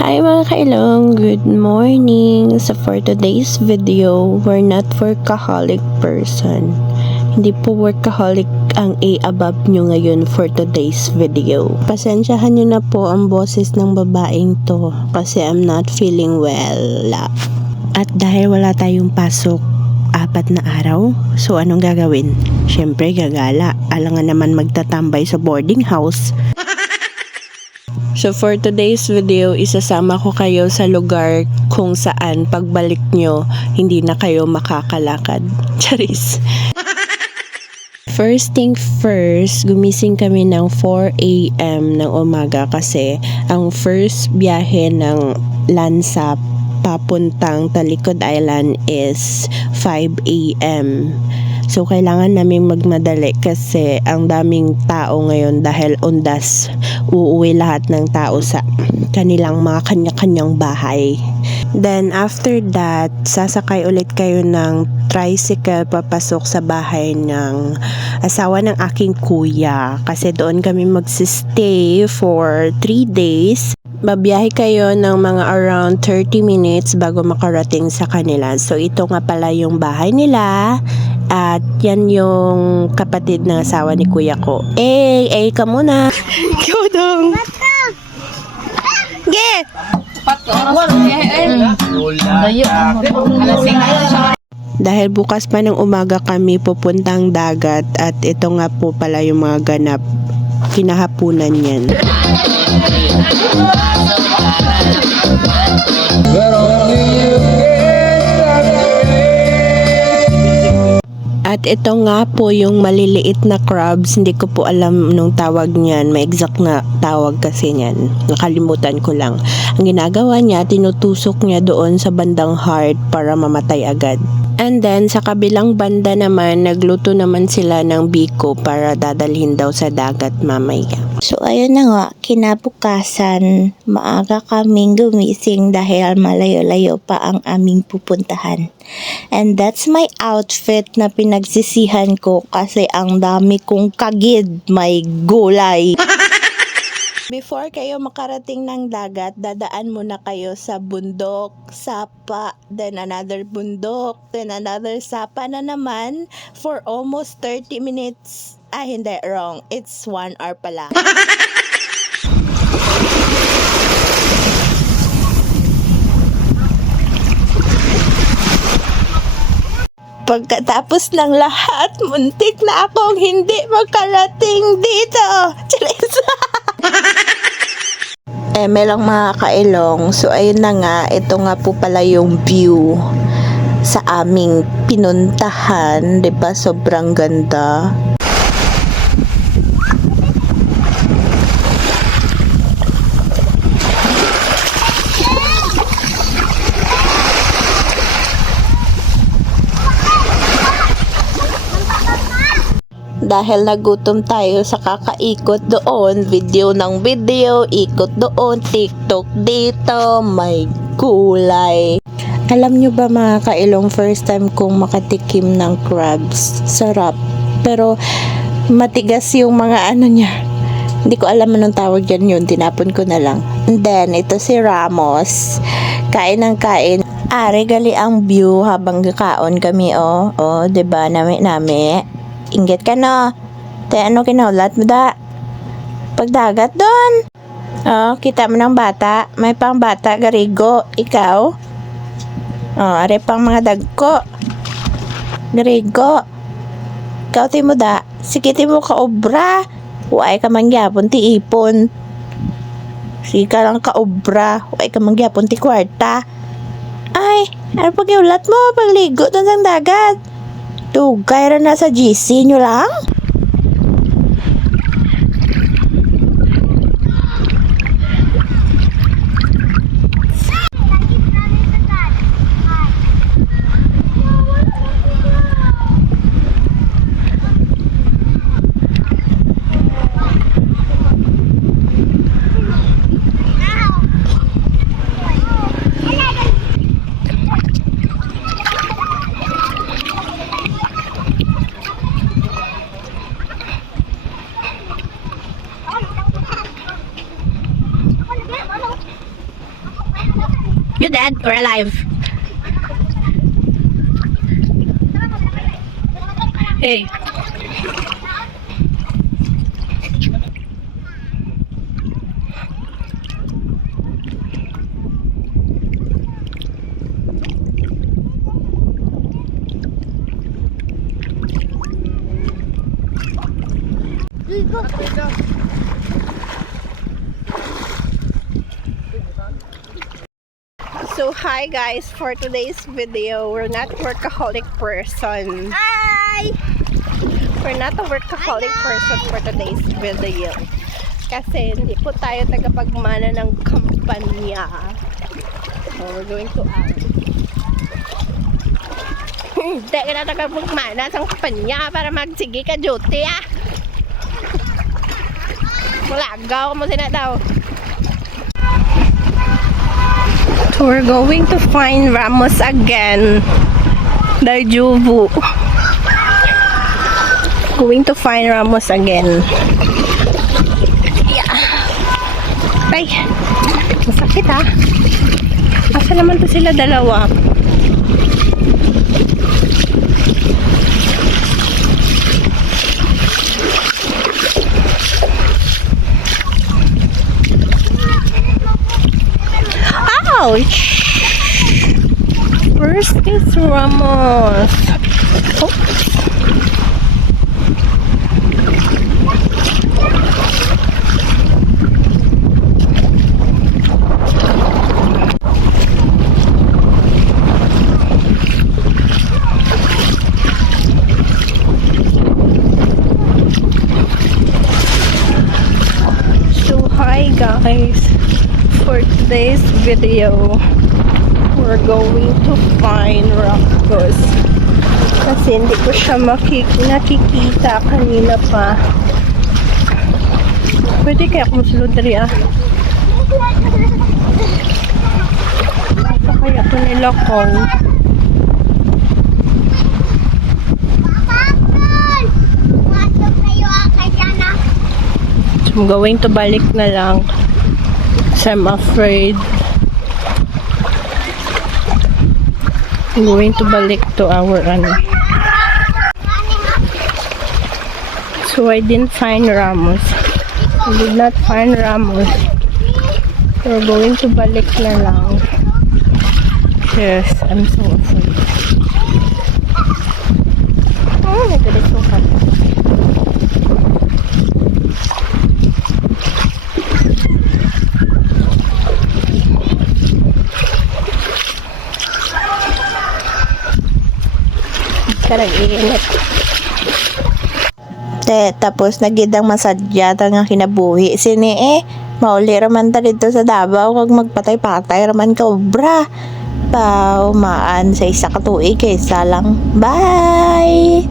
Hi mga kailong, good morning. So for today's video, we're not workaholic person. Hindi po workaholic ang above nyo ngayon for today's video. Pasensyahan nyo na po ang boses ng babaeng to kasi I'm not feeling well. At dahil wala tayong pasok 4 na araw, so anong gagawin? Syempre gagala, alangan naman magtatambay sa boarding house. So for today's video, isasama ko kayo sa lugar kung saan pagbalik nyo, hindi na kayo makakalakad. Charis! First thing first, gumising kami ng 4 a.m. ng umaga kasi ang first biyahe ng Lansa papuntang Talikod Island is 5 a.m. So, kailangan namin magmadali kasi ang daming tao ngayon dahil undas. Uuwi lahat ng tao sa kanilang mga kanya-kanyang bahay. Then, after that, sasakay ulit kayo ng tricycle papasok sa bahay ng asawa ng aking kuya. Kasi doon kami magsistay for 3 days. Babiyahe kayo ng mga around 30 minutes bago makarating sa kanila. So, ito nga pala yung bahay nila. At yan yung kapatid ng asawa ni kuya ko. Ka muna. Ikaw dong. Ge! Dahil bukas pa ng umaga kami pupuntang dagat at ito nga po pala yung mga ganap kinahapunan yan. At ito nga po yung maliliit na crabs, hindi ko po alam nung tawag niyan, may exact na tawag kasi niyan, nakalimutan ko lang. Ang ginagawa niya, tinutusok niya doon sa bandang heart para mamatay agad. And then, sa kabilang banda naman, nagluto naman sila ng biko para dadalhin daw sa dagat mamaya. So, ayun na nga, kinabukasan, maaga kaming gumising dahil malayo-layo pa ang aming pupuntahan. And that's my outfit na pinagsisihan ko kasi ang dami kong kagid, may gulay. Before kayo makarating ng dagat, dadaan muna kayo sa bundok, sapa, then another bundok, then another sapa na naman for almost 30 minutes. Hindi, wrong. It's 1 hour pala. Pagkatapos ng lahat, muntik na akong hindi makarating dito. Charis! May lang mga kailong. So, ayun na nga. Ito nga po pala yung view sa aming pinuntahan. Diba? Sobrang ganda. Dahil nagutom tayo sa kakaikot doon, video ng video, ikot doon, TikTok dito, may gulay. Alam nyo ba mga kailong, first time kong makatikim ng crabs, sarap. Pero matigas yung mga ano niya. Hindi ko alam anong tawag dyan yun, tinapon ko na lang. And then, ito si Ramos, kain ng kain. Regali ang view habang kakaon kami, oh. Oh, diba, nami. Inggit ka no. Te ano kinaulat mo da? Pagdagat doon. Oh, kita mo ng bata. May pang bata, garigo. Ikaw? Oh, are pang mga dagko. Garigo. Ikaw ti mo da. Sige ti mo ka obra. Huwag ka mangyapon ti ipon. Sige ka lang ka obra. Huwag ka mangyapon ti kwarta. Ay, ano pag-iulat mo? Pagligo doon sa dagat. Tugay ra na sa GC nyo lang? You dead or alive? Hey. So hi guys, for today's video, we're not workaholic person. Hi! We're not a workaholic person for today's video. Kasi hindi po tayo tagapagmana ng kampanya. So we're going to hindi ka na tagapagmana sa kampanya para magsige ka duty Malagaw mo sina daw. So we're going to find Ramos again. Darjubu. Going to find Ramos again. Yeah. Ay, masakit Asa naman to sila dalawa? Ouch! First is Ramos. Oh. So hi guys. For today's video, we're going to find Rocos kasi hindi ko siya nakikita kanina pa. Pwede kaya kung sulod rin Ito kaya ito nila kong so, I'm going to balik na lang. So I'm afraid I'm going to balik to our So I didn't find Ramos. I did not find Ramos. So we're going to balik na lang. Yes, I'm so afraid. Oh my God, it's so hot. Init. Tapos nagidang masadyata nga kinabuhi. Sini mauli raman ta dito sa Davao kag magpatay-patay raman ka obra. Pao maan sa isa ka tuig kaysa lang. Bye!